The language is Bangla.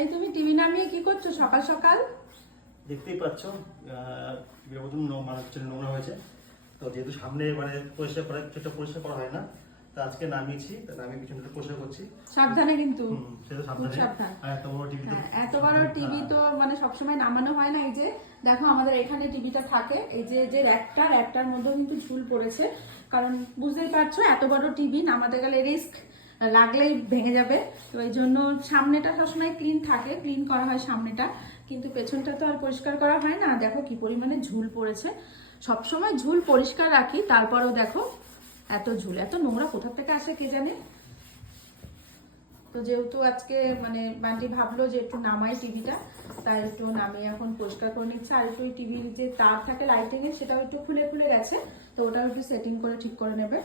এই তুমি টিভি নামিয়ে কি করছো সকাল সকাল? দেখতেই পাচ্ছ নোংরা হয়েছে। তো যেহেতু সামনে মানে পরিষ্কার করা হয় না, তো আজকে নামিয়েছি, নামিয়ে পিছনটা পরিষ্কার করছি। সাবধানে কিন্তু। সেটা সাবধানে। সাবধান। আর এত বড় টিভি, এত বড় টিভি তো মানে সবসময় নামানো হয় না। এই যে দেখো আমাদের এখানে টিভিটা থাকে, এই যে যে র্যাকটার মধ্যেও কিন্তু ঝুল পড়েছে, কারণ বুঝতেই পারছো এত বড় টিভি নামাতে গেলে রিস্ক, লাগলেই ভেঙে যাবে। তো এই জন্য সামনেটা সবসময় ক্লিন থাকে, ক্লিন করা হয় সামনেটা, কিন্তু পেছনটা তো আর পরিষ্কার করা হয় না। দেখো কি পরিমাণে ঝুল পড়েছে। সবসময় ঝুল পরিষ্কার রাখি, তারপরেও দেখো এত ঝুল, এত নোংরা কোথা থেকে আসে কে জানে। তো যেহেতু আজকে মানে বান্টি ভাবলো যে একটু নামাই টিভিটা, তাই একটু নামিয়ে এখন পরিষ্কার করে নিচ্ছে। আর একটু টিভির যে তার থাকে লাইটিংয়ের, সেটাও একটু খুলে গেছে, তো ওটাও একটু সেটিং করে ঠিক করে নেবে।